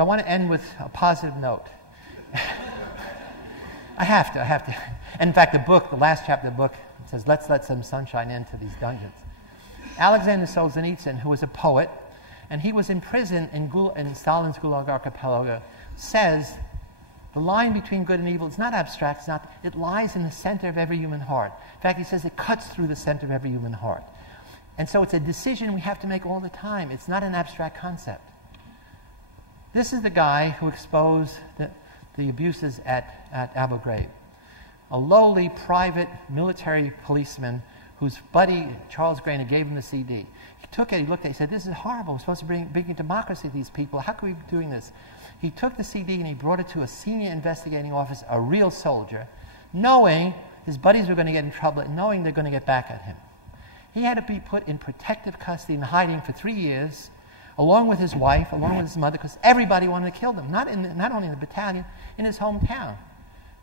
So I want to end with a positive note. I have to. And in fact, the last chapter of the book says, let's let some sunshine into these dungeons. Alexander Solzhenitsyn, who was a poet, and he was in prison in Stalin's Gulag Archipelago, says the line between good and evil is not abstract, it lies in the center of every human heart. In fact, he says it cuts through the center of every human heart. And so it's a decision we have to make all the time. It's not an abstract concept. This is the guy who exposed the abuses at Abu Ghraib. A lowly private military policeman whose buddy, Charles Grainer, gave him the CD. He took it, he looked at it, he said, this is horrible. We're supposed to bring democracy to these people. How can we be doing this? He took the CD and he brought it to a senior investigating officer, a real soldier, knowing his buddies were going to get in trouble and knowing they're going to get back at him. He had to be put in protective custody and hiding for 3 years, along with his wife, along with his mother, because everybody wanted to kill them, not only in the battalion, in his hometown.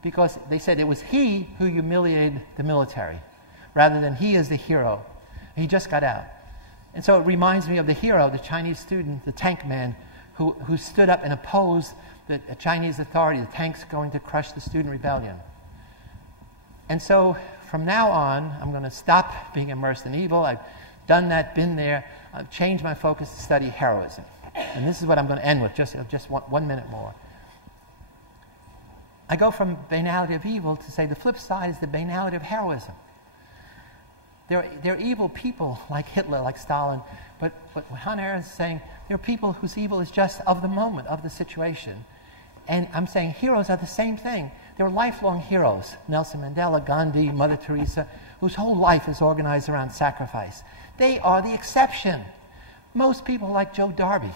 Because they said it was he who humiliated the military, rather than he as the hero. He just got out. And so it reminds me of the hero, the Chinese student, the tank man, who stood up and opposed the Chinese authority, the tanks going to crush the student rebellion. And so from now on, I'm going to stop being immersed in evil. I've done that, been there. I've changed my focus to study heroism. And this is what I'm going to end with, just 1 minute more. I go from banality of evil to say the flip side is the banality of heroism. There are evil people like Hitler, like Stalin, but what Hannah Arendt is saying, there are people whose evil is just of the moment, of the situation. And I'm saying heroes are the same thing. There are lifelong heroes, Nelson Mandela, Gandhi, Mother Teresa, whose whole life is organized around sacrifice. They are the exception. Most people like Joe Darby.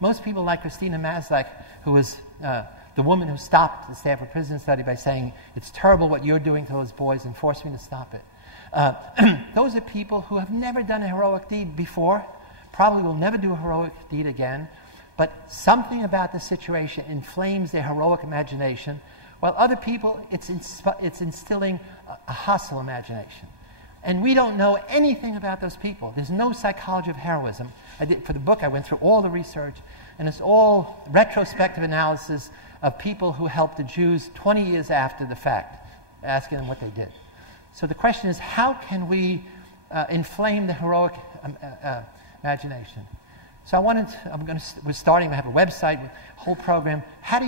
Most people like Christina Maslach, who was the woman who stopped the Stanford Prison Study by saying, it's terrible what you're doing to those boys and forced me to stop it. Those are people who have never done a heroic deed before, probably will never do a heroic deed again, but something about the situation inflames their heroic imagination, while other people, it's instilling a hostile imagination. And we don't know anything about those people. There's no psychology of heroism. For the book, I went through all the research, and it's all retrospective analysis of people who helped the Jews 20 years after the fact, asking them what they did. So the question is, how can we inflame the heroic imagination? So we're starting, we have a website, a whole program. How do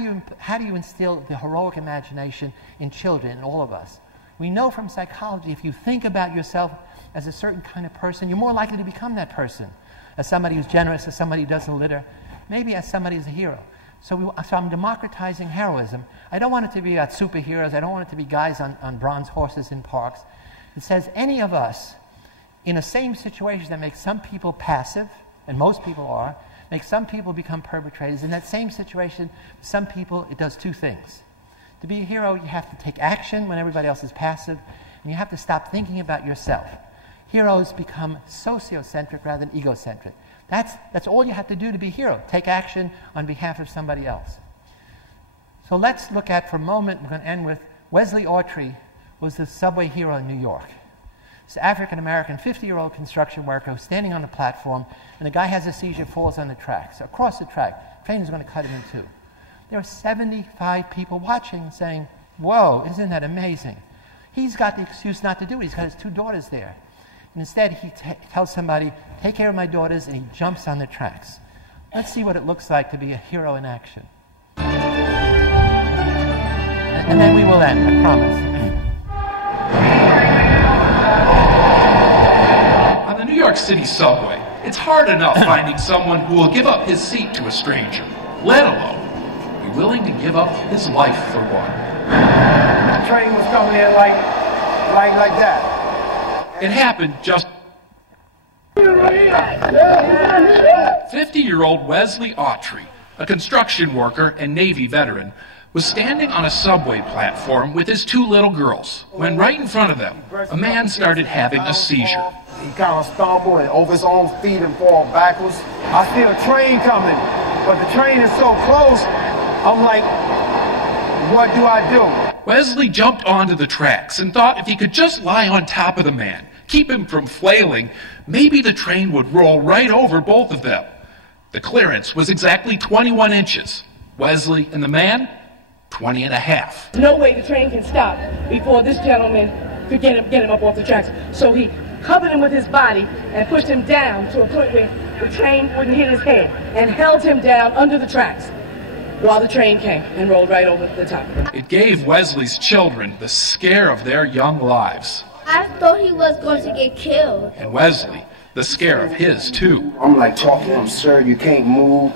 you instill the heroic imagination in children, in all of us? We know from psychology, if you think about yourself as a certain kind of person, you're more likely to become that person. As somebody who's generous, as somebody who doesn't litter, maybe as somebody who's a hero. So I'm democratizing heroism. I don't want it to be about superheroes. I don't want it to be guys on bronze horses in parks. It says any of us in the same situation that makes some people passive, and most people are, makes some people become perpetrators. In that same situation, some people, it does two things. To be a hero, you have to take action when everybody else is passive, and you have to stop thinking about yourself. Heroes become sociocentric rather than egocentric. That's all you have to do to be a hero. Take action on behalf of somebody else. So let's look at, for a moment, we're going to end with, Wesley Autry was the subway hero in New York. This African-American, 50-year-old construction worker who's standing on the platform, and the guy has a seizure, falls on the tracks. So across the track, train is going to cut him in two. There are 75 people watching saying, whoa, isn't that amazing? He's got the excuse not to do it. He's got his 2 daughters there. And instead, he tells somebody, take care of my daughters, and he jumps on the tracks. Let's see what it looks like to be a hero in action. And then we will end, I promise. On the New York City subway, it's hard enough finding someone who will give up his seat to a stranger, let alone be willing to give up his life for one. The train was coming in like that. It happened just 50-year-old Wesley Autry, a construction worker and Navy veteran, was standing on a subway platform with his 2 little girls when right in front of them, a man started having a seizure. He kind of stumbled and over his own feet and fall backwards. I see a train coming, but the train is so close, I'm like, what do I do? Wesley jumped onto the tracks and thought if he could just lie on top of the man, keep him from flailing, maybe the train would roll right over both of them. The clearance was exactly 21 inches. Wesley and the man, 20 and a half. No way the train can stop before this gentleman could get him up off the tracks. So he covered him with his body and pushed him down to a point where the train wouldn't hit his head, and held him down under the tracks while the train came and rolled right over the top. It gave Wesley's children the scare of their young lives. I thought he was going to get killed. And Wesley, the scare of his, too. I'm like talking to him, sir, you can't move.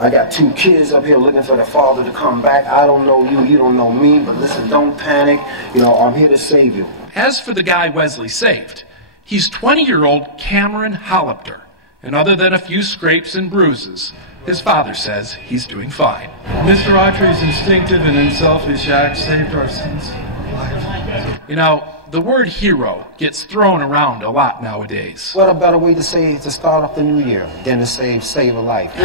I got 2 kids up here looking for the father to come back. I don't know you, you don't know me, but listen, don't panic. You know, I'm here to save you. As for the guy Wesley saved, he's 20-year-old Cameron Hollipter. And other than a few scrapes and bruises, his father says he's doing fine. Mr. Autry's instinctive and unselfish act saved our son's life. You know, the word hero gets thrown around a lot nowadays. What a better way to say to start off the new year than to save a life.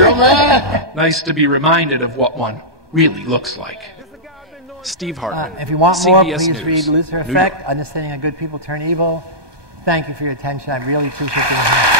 Nice to be reminded of what one really looks like. Steve Hartman, If you want more, CBS please News, read Lucifer New Effect, York. Understanding How Good People Turn Evil. Thank you for your attention. I really appreciate being here.